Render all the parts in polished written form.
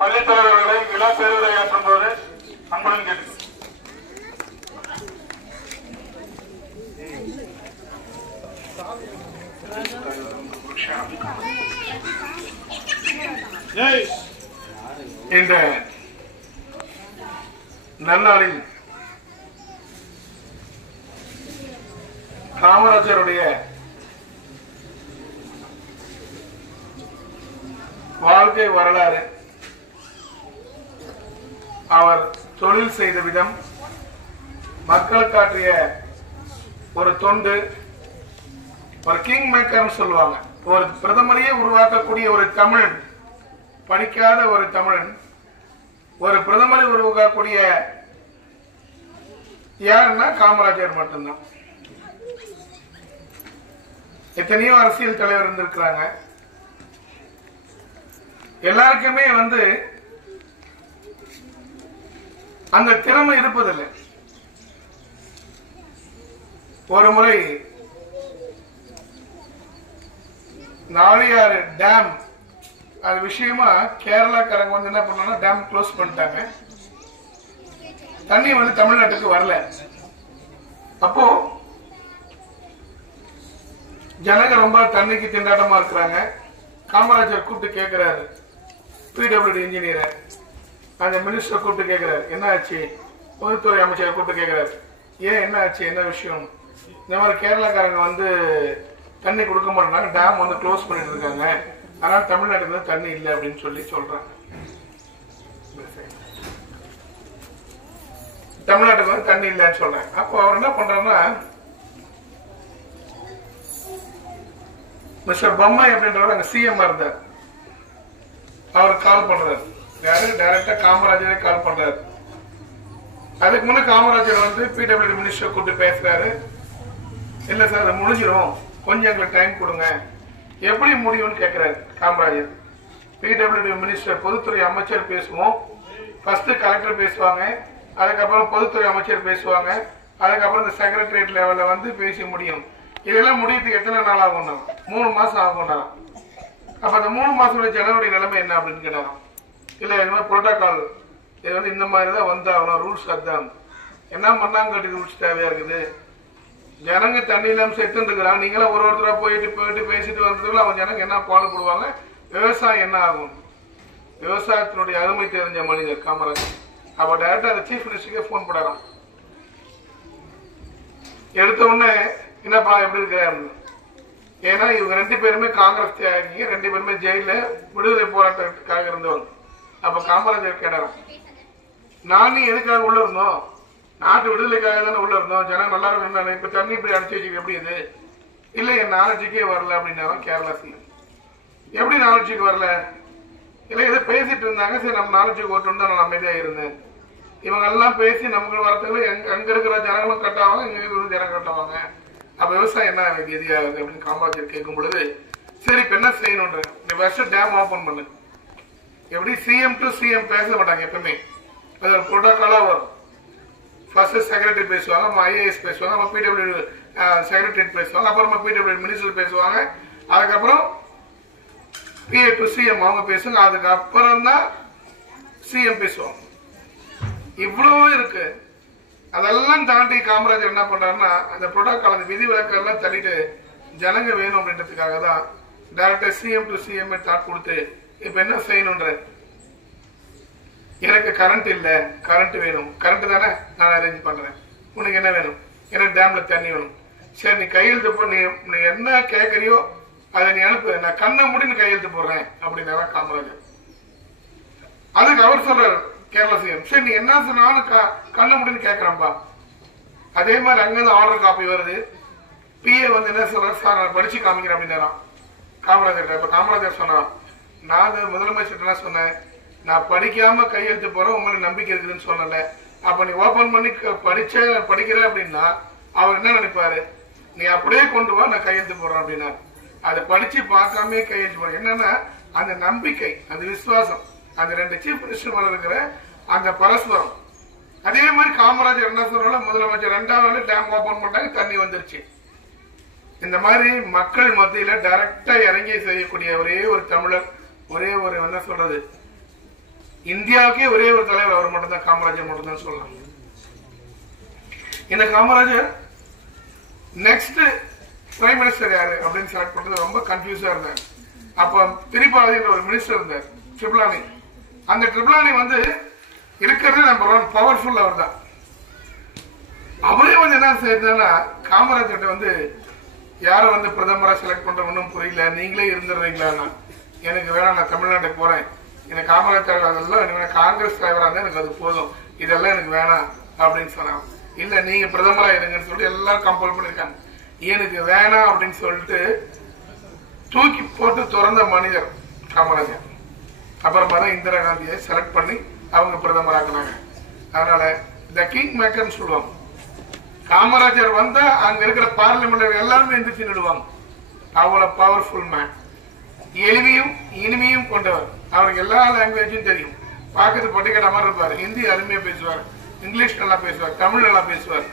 பள்ளி தலைவர்களை விழா பேருரையாற்றும் போது அன்புடன் கேட்டு இந்த நன்னாளில் காமராஜருடைய வாழ்க்கை வரலாறு, அவர் தொழில் செய்த விதம், மக்களுக்கு ஆற்றிய ஒரு தொண்டு, ஒரு கிங் மேக்கர் சொல்லுவாங்க. ஒரு பிரதமரையே உருவாக்கக்கூடிய ஒரு தமிழன், படிக்காத ஒரு தமிழன் ஒரு பிரதமரை உருவாக்கக்கூடிய யாருன்னா காமராஜர் மட்டும்தான். எத்தனையோ அரசியல் தலைவர் இருந்திருக்கிறாங்க. எல்லாருக்குமே அந்த திறமை இருப்பதில்லை. ஒரு முறை நாளியாறு டேம் அது விஷயமா கேரளாக்காரங்க என்ன பண்ணாங்க, டேம் க்ளோஸ் பண்ணிட்டாங்க. தண்ணி தமிழ்நாட்டுக்கு வரல. அப்போ ஜனங்க ரொம்ப தண்ணிக்கு திண்டாட்டமா இருக்கிறாங்க. காமராஜர் கூப்பிட்டு கேட்கிறாரு, பிடபிள்யூடி இன்ஜினியரை, அந்த மினிஸ்டர் கூப்பிட்டு கேட்கிறாரு, என்ன ஆச்சு? பொதுத்துறை அமைச்சரை கூப்பிட்டு கேட்கிறாரு, ஏன் என்ன ஆச்சு, என்ன விஷயம்? இந்த மாதிரி கேரளாக்காரங்க தண்ணி கொடுக்க மாட்டாங்க, டேம் க்ளோஸ் பண்ணிட்டு இருக்காங்க, அதனால தமிழ்நாட்டுக்கு தண்ணி இல்லை அப்படின்னு சொல்றாங்க. தமிழ்நாட்டுக்கு தண்ணி இல்லைன்னு சொல்றேன். அப்போ அவர் என்ன பண்றாருன்னா, மிஸ்டர் பொம்மை அப்படின்றவர் அங்க சிஎம் இருந்தார். அவர் கால் பண்றாரு, யாரு? டைரக்டா காமராஜரே கால் பண்றாரு. அதுக்கு முன்ன காமராஜர் பிடபிள்யூடி மினிஸ்டர் கூப்பிட்டு பேசுறாரு. இல்ல சார், அது முடிஞ்சிடும், கொஞ்சம் எங்களுக்கு டைம் கொடுங்க. எப்படி முடியும்னு கேட்கிறாரு காமராஜர். பிடபிள்யூடி மினிஸ்டர், பொதுத்துறை அமைச்சர் பேசுவோம். ஃபர்ஸ்ட் கலெக்டர் பேசுவாங்க, அதுக்கப்புறம் பொதுத்துறை அமைச்சர் பேசுவாங்க, அதுக்கப்புறம் இந்த செக்ரட்டரியேட் லெவல்ல பேசி முடியும். இதெல்லாம் முடியறதுக்கு எத்தனை நாள் ஆகும்னா 3 மாசம் ஆகும்னா. அப்ப அந்த 3 மாசம் ஜனவரி நிலைமை என்ன அப்படின்னு கேட்டாங்க. இல்ல என்ன புரோட்டோகால், இது இந்த மாதிரிதான் வந்தாகணும், ரூல்ஸ் அதுதான். என்ன மண்ணாங்கட்டி ரூல்ஸ் தேவையா இருக்குது? ஜனங்க தண்ணி இல்லாம செத்து இருக்கிறாங்க. நீங்களாம் ஒருத்தரா போயிட்டு பேசிட்டு வந்ததுல அவங்க ஜனங்க என்ன பாடுபடுவாங்க? விவசாயம் என்ன ஆகும்? விவசாயத்தினுடைய அருமை தெரிஞ்ச மனிதர் காமராஜர். அப்ப டைரக்டா அந்த சீஃப் மினிஸ்டருக்கே போன் போடாராம். எடுத்த உடனே என்னப்பா எப்படி இருக்கிறாரு? ஏன்னா இவங்க 2 பேருமே காங்கிரஸ் தியாகிங்க, 2 பேருமே ஜெயில விடுதலை போராட்டத்துக்காக இருந்தவர். அப்ப காமராஜர் கேட்டாராம், நான் நீ எதுக்காக உள்ள இருந்தோம்? நாட்டு விடுதலைக்காக தானே உள்ள இருந்தோம், ஜனம் நல்லா இருக்கணும். இப்ப தண்ணி இப்படி அடிச்சு வச்சுக்க எப்படி இது? இல்ல என் நாலேஜுக்கே வரல அப்படின்னாலும் கேரளா சிஎம். எப்படி நாலேஜுக்கு வரல? இல்ல எதை பேசிட்டு இருந்தாங்க, சரி நம்ம நாலேஜுக்கு ஓட்டு தான் நான் அமைதியா இருந்தேன். இவங்க எல்லாம் பேசி நமக்கு வரத்துக்குள்ள அங்க இருக்கிற ஜனங்களும் கட்டாவாங்க, இங்க இருக்கிற ஜனம் கட்டாவாங்க. அப்ப விவசாயம் என்ன எனக்கு எதிராகுது அப்படின்னு காமராஜர் கேட்கும் பொழுது, சரி இப்ப என்ன செய்யணும்ன்ற, நீ ஃபர்ஸ்ட் டேம் ஓபன் பண்ணு. எப்படி சிஎம் டு சிஎம் பேச மாட்டாங்க எப்பவுமே, அது ஒரு புரோட்டோகாலா வரும். ஃபர்ஸ்ட் செக்ரட்டரி பேசுவாங்க, ஐஏஎஸ் பேசுவாங்க, நம்ம பிடபிள்யூ செக்ரட்டரியேட் பேசுவாங்க, அப்புறமா பிடபிள்யூ மினிஸ்டர் பேசுவாங்க, அதுக்கப்புறம் பிஏ டு சிஎம் அவங்க பேசுவாங்க, அதுக்கப்புறம் தான் சிஎம் பேசுவாங்க. இவ்வளவு இருக்கு. அதெல்லாம் தாண்டி காமராஜர் என்ன பண்றாருன்னா, அந்த புரோட்டோகால், அந்த விதி விலக்கெல்லாம் தள்ளிட்டு ஜனங்க வேணும் அப்படின்றதுக்காக தான் டைரக்டா சிஎம் டு சிஎம் தாட் கொடுத்து இப்ப என்ன செய்யணும்ன்ற, எனக்கு கரண்ட் இல்ல, கரண்ட் வேணும். கரண்ட் தானே நான் அரேஞ்ச் பண்றேன். உனக்கு என்ன வேணும்? எனக்கு டேம்ல தண்ணி வேணும். சரி நீ கையெழுத்து போட, நீ என்ன கேட்கறியோ அதை நீ அனுப்பு, நான் கண்ணை மூடி கையெழுத்து போடுறேன் அப்படின்னா காமராஜர். அதுக்கு அவர் சொல்றாரு கேரளா சிஎம், சரி நீ என்ன சொன்னாலும் கண்ணை முடின்னு கேட்கறப்பா. அதே மாதிரி அங்கிருந்து ஆர்டர் காப்பி வருது. பிஏ என்ன சொல்றாரு, சார் நான் படிச்சு காமிக்கிறேன் அப்படின்னா காமராஜர். இப்ப காமராஜர் சொன்னா, நான் முதலமைச்சர் என்ன சொன்னேன், நான் படிக்காம கையெழுத்து போறேன், உங்களுக்கு நம்பிக்கை இருக்குதுன்னு சொன்னல. அப்ப நீ ஓபன் பண்ணி படிக்கிற அப்படின்னா அவர் என்ன நினைப்பாரு, நீ அப்படியே கொண்டு வா, நான் கையெழுத்து போடுறேன் அப்படின்னா. அதை படிச்சு பார்க்காம கையெழுத்து போடுறேன். என்னன்னா அந்த நம்பிக்கை, அந்த விசுவாசம், அந்த 2 சீஃப் மினிஸ்டர் மேல இருக்கிற அந்த பரஸ்பரம். அதே மாதிரி காமராஜர் என்ன சொல்றாங்க, முதலமைச்சர் 2ஆம் நாள் டேம் ஓபன் பண்ணாங்க, தண்ணி வந்துருச்சு. இந்த மாதிரி மக்கள் மத்தியில டைரக்டா இறங்கி செய்யக்கூடிய ஒரே ஒரு தமிழர், ஒரே ஒரு என்ன சொல்றது இந்தியாவுக்கே ஒரே ஒரு தலைவர் அவர் மட்டும்தான், காமராஜர் மட்டும்தான் சொல்லலாம். இந்த காமராஜர் நெக்ஸ்ட் பிரைம் மினிஸ்டர் யாரு அப்படின்னு செலக்ட் பண்றது ரொம்ப கன்ஃபியூஸா இருந்தார். அப்ப திரிபாதி என்ற ஒரு மினிஸ்டர் இருந்தார், ட்ரிபிளானி. அந்த ட்ரிபிளானி வந்து இருக்கிறது நம்பர் 1 பவர்ஃபுல் அவர் தான். அவரே வந்து என்ன செய்யறதுன்னா காமராஜர் வந்து யாரை வந்து பிரதமரா செலக்ட் பண்ற ஒன்றும் புரியல, நீங்களே இருந்துடுறீங்களா, எனக்கு வேணாம், நான் தமிழ்நாட்டுக்கு போறேன், எனக்கு காமராஜர் அதெல்லாம் காங்கிரஸ் தலைவரா இருந்தா எனக்கு அது போதும், இதெல்லாம் எனக்கு வேணாம் அப்படின்னு சொன்னாங்க. இல்ல நீங்க பிரதமரா இருங்கன்னு சொல்லிட்டு எல்லாரும் கம்பல் பண்ணிருக்காங்க. எனக்கு வேணாம் அப்படின்னு சொல்லிட்டு தூக்கி போட்டு துறந்த மனிதர் காமராஜர். அப்புறமா தான் இந்திரா காந்தியை செலக்ட் பண்ணி அவங்க பிரதமராக்குனாங்க. அதனால த கிங் மேக்கர்னு சொல்லுவாங்க. காமராஜர் வந்தா அங்க இருக்கிற பார்லிமெண்ட் எல்லாருமே எந்திரிச்சு நிடுவாங்க. அவ்வளவு பவர்ஃபுல் மேன், எளிமையும் இனிமையும் கொண்டவர். அவருக்கு எல்லா லாங்குவேஜும் தெரியும். பார்க்கறது பொட்டிக்கட்ட மாதிரி இருப்பாரு. ஹிந்தி அருமையா பேசுவார், இங்கிலீஷ் நல்லா பேசுவார், தமிழ் நல்லா பேசுவார்.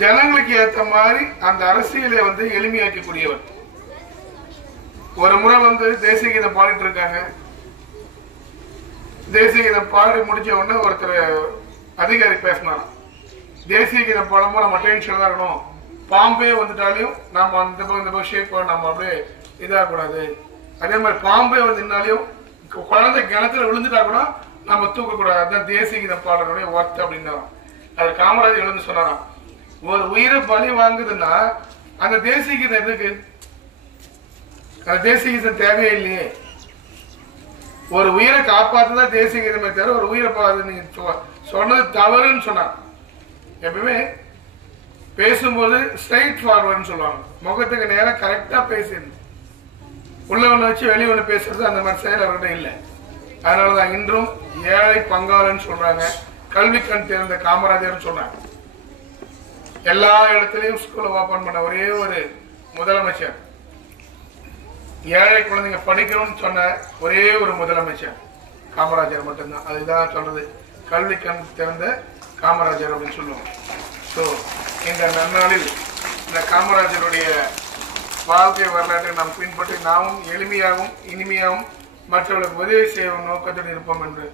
ஜனங்களுக்கு ஏற்ற மாதிரி அந்த அரசியலை வந்து எளிமையாக்கக்கூடியவர். ஒரு முறை வந்து தேசிய கீதம் பாடிட்டு இருக்காங்க. தேசிய கீதம் பாடி முடிச்ச உடனே ஒருத்தர் அதிகாரி பேசினார், தேசிய கீதம் பாடும்போது நம்ம டென்ஷன் தான் இருக்கணும், பாம்பே வந்துட்டாலையும் நம்ம அந்த பக்கம் ஷேக் பண்ண நம்ம அப்படியே இதாகக்கூடாது. அதே மாதிரி பாம்பே வந்துனாலையும் குழந்தை கிணத்துல விழுந்துட்டா கூட நம்ம தூக்கக்கூடாது. அதுதான் தேசிய கீதம் பாடனுடைய ஒர்த் அப்படின்னா. அது காமராஜர் எழுந்து சொன்னாராம், ஒரு உயிரை பலி வாங்குதுன்னா அந்த தேசிய கீதம் எதுக்கு? அந்த தேசிய கீதம் தேவையே இல்லையே. ஒரு உயிரை காப்பாத்துதான் தேசிய கீதமே தவிர ஒரு உயிரை பார்த்து நீங்க சொன்னது தவறுன்னு சொன்னாங்க. எப்பவுமே பேசும்போது ஸ்ட்ரைட் ஃபார்வர்ட்னு சொல்லுவாங்க. முகத்துக்கு நேரம் கரெக்டா பேசணும். உள்ள ஒண்ணு வச்சு வெளியே ஒண்ணு பேசுறது அந்த மாதிரி செயல் அவர்கிட்ட இல்லை. அதனாலதான் இன்றும் ஏழை பங்காளன்னு சொல்றாங்க, கல்வி கண் தேர்ந்த காமராஜர் சொல்றாங்க. எல்லா இடத்துலயும் ஸ்கூலை ஓபன் பண்ண ஒரே ஒரு முதலமைச்சர், ஏழை குழந்தைங்க படிக்கணும்னு சொன்ன ஒரே ஒரு முதலமைச்சர் காமராஜர் மட்டும்தான். அதுதான் சொல்றது கல்வி கண் திறந்த காமராஜர் அப்படின்னு சொல்லுவோம். ஸோ இந்த நன்னாளில் இந்த காமராஜருடைய வாழ்க்கை வரலாற்றை நாம் பின்பற்றி நாமும் எளிமையாகவும் இனிமையாகவும் மற்றவர்களுக்கு உதவி செய்யும் நோக்கத்துடன் இருப்போம் என்று